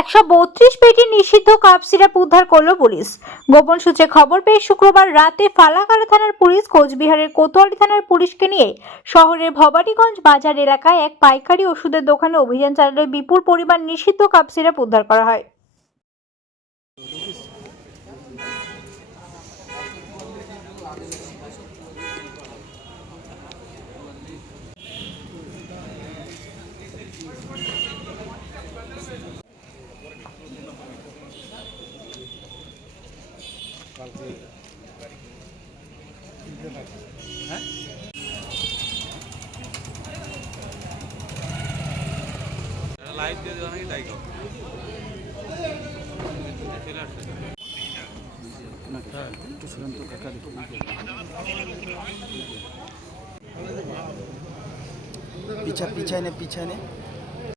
একশো বত্রিশ পেটি নিষিদ্ধ কাপ সিরাপ উদ্ধার করল পুলিশ। গোপন সূত্রে খবর পেয়ে শুক্রবার রাতে ফালাকাটা থানার পুলিশ কোচবিহারের কোতোয়ালি থানার পুলিশকে নিয়ে শহরের ভবানীগঞ্জ বাজার এলাকায় এক পাইকারি ওষুধের দোকানে অভিযান চালালে বিপুল পরিমাণ নিষিদ্ধ কাপ সিরাপ উদ্ধার করা হয়। দিয়ে দেওয়া আসছে একটু সুরন্ত কাকা দেখি পিছা পিছায় নে।